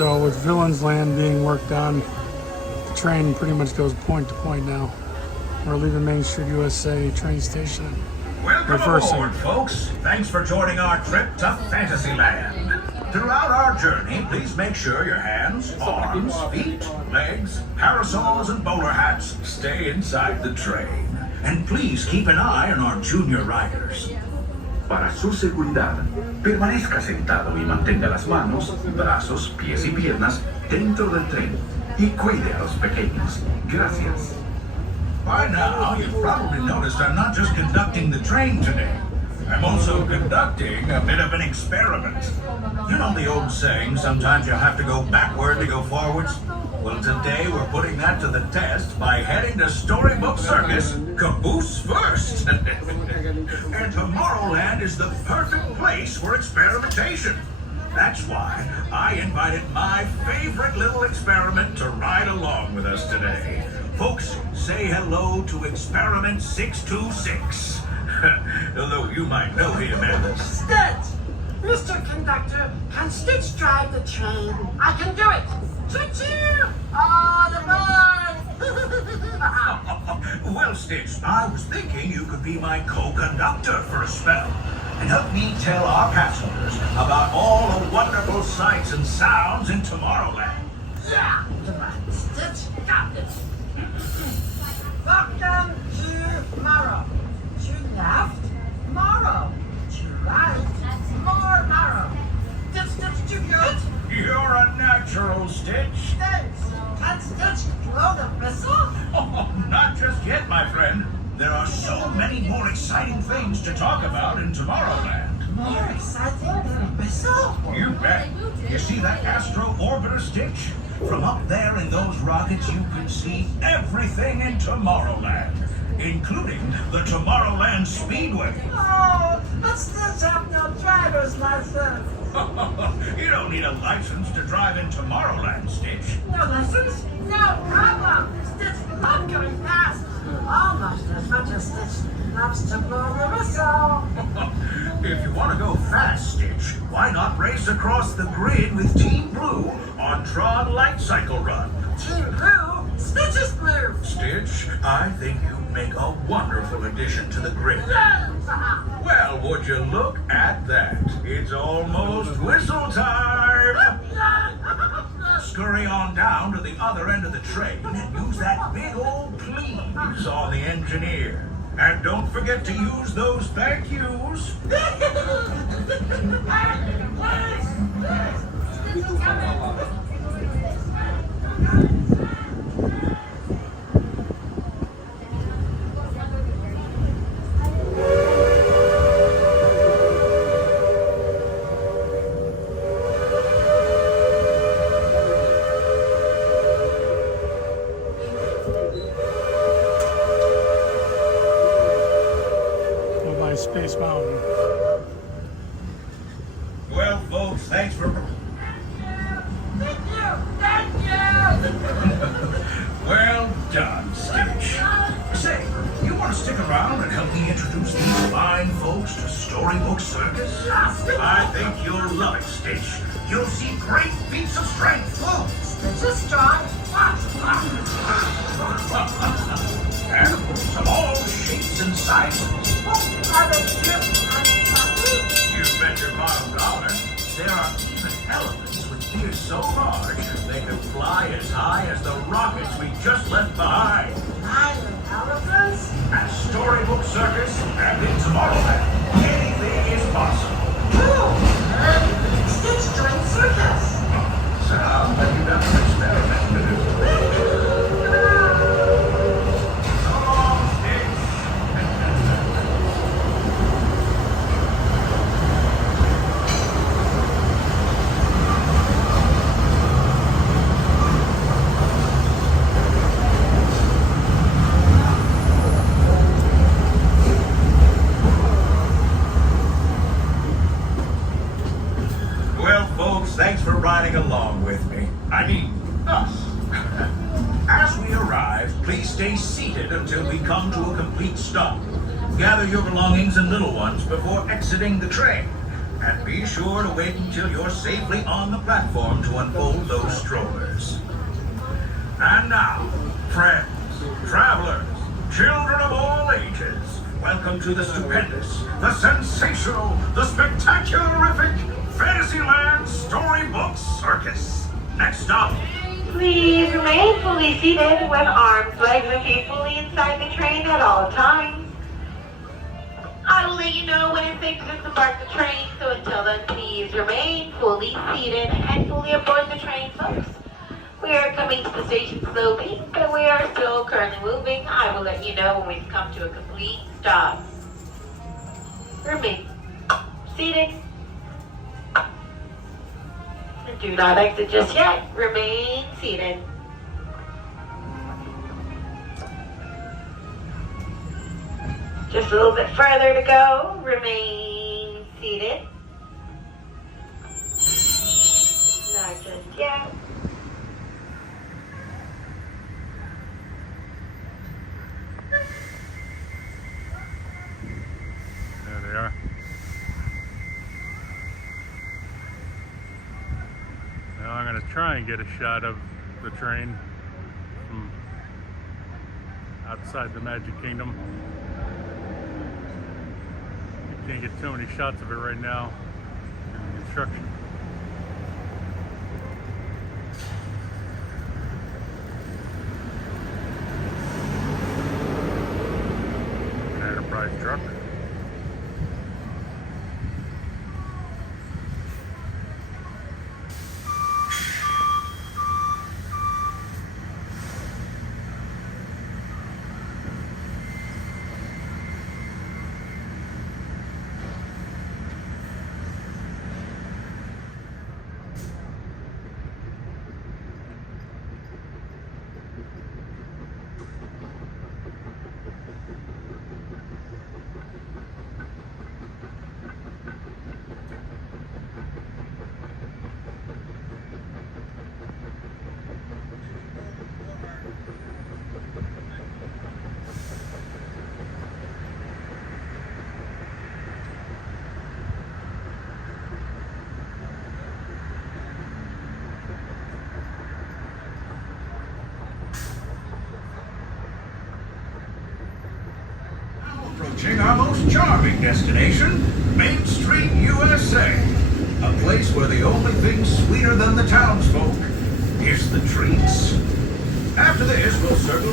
So with Villain's Land being worked on, the train pretty much goes point to point now. We're leaving Main Street USA train station. Welcome aboard, folks. Thanks for joining our trip to Fantasyland. Throughout our journey, please make sure your hands, arms, feet, legs, parasols, and bowler hats stay inside the train. And please keep an eye on our junior riders. Para su seguridad, permanezca sentado y mantenga las manos, brazos, pies y piernas dentro del tren y cuide a los pequeños. Gracias. By now, you've probably noticed I'm not just conducting the train today. I'm also conducting a bit of an experiment. You know the old saying, sometimes you have to go backward to go forwards? Well, today we're putting that to the test by heading to Storybook Circus, caboose first. And Tomorrowland is the perfect place for experimentation. That's why I invited my favorite little experiment to ride along with us today. Folks, say hello to Experiment 626. Although you might know him as... Stitch! Mr. Conductor, can Stitch drive the train? I can do it! Choo-choo! On board! Well, Stitch, I was thinking you could be my co-conductor for a spell and help me tell our passengers about all the wonderful sights and sounds in Tomorrowland. Yeah! Come on, Stitch, got this! Welcome to Morrow. To left, Morrow. To right, more Morrow. Did Stitch do good? You're a natural, Stitch. Thanks. Can Stitch blow the whistle? Oh, not just yet, my friend. There are so many more exciting things to talk about in Tomorrowland. More exciting than a whistle? You bet. You see that astro orbiter, Stitch? From up there in those rockets, you can see everything in Tomorrowland, including the Tomorrowland Speedway. Oh, but Stitch have no driver's license. You don't need a license to drive in Tomorrowland, Stitch. No license? No problem. Stitch love going fast. Almost as much as Stitch loves to blow the whistle. If you want to go fast, Stitch, why not race across the grid with Team Blue on Tron Light Cycle Run? Team Blue? Stitch is blue. Stitch, I think you'd make a wonderful addition to the grid. Well, would you look at that? It's almost whistle time! Scurry on down to the other end of the train and use that big old please on the engineer. And don't forget to use those thank yous. Space Mountain. Well, folks, thanks for... Thank you! Thank you! Well done, Stitch. Say, you want to stick around and help me introduce these fine folks to Storybook Circus? I think you'll love it, Stitch. You'll see great feats of strength. Oh, Stitch is strong. Animals of all shapes and sizes. Are they cute and fluffy? You bet your bottom dollar. There are even elephants with ears so large they can fly as high as the rockets we just left behind. Flying elephants? At Storybook Circus and in Tomorrowland, anything is possible. Cool! Stitch joined Circus. Sounds like you've got an experiment to do. So long, Stitch. Well, folks, thanks for riding along with me. I mean, us. As we arrive, please stay seated until we come to a complete stop. Gather your belongings and little ones before exiting the train. And be sure to wait until you're safely on the platform to unfold those strollers. And now, friends, travelers, children of all ages, welcome to the stupendous, the sensational, the spectacularific Fantasyland Storybook Circus. Next up, Please remain fully seated with arms, legs, and feet fully inside the train at all times. I will let you know when it's safe to disembark the train, so until then, please remain fully seated and fully aboard the train, folks. We are coming to the station slowly, but we are still currently moving. I will let you know when we've come to a complete stop. Remain seated. And do not exit just yet. Remain seated. Just a little bit further to go. Remain seated. Not just yet. There they are. Now I'm going to try and get a shot of the train from outside the Magic Kingdom. You can't get too many shots of it right now in the construction. An Enterprise truck. approaching our most charming destination, Main Street, USA. A place where the only thing sweeter than the townsfolk is the treats. After this, we'll circle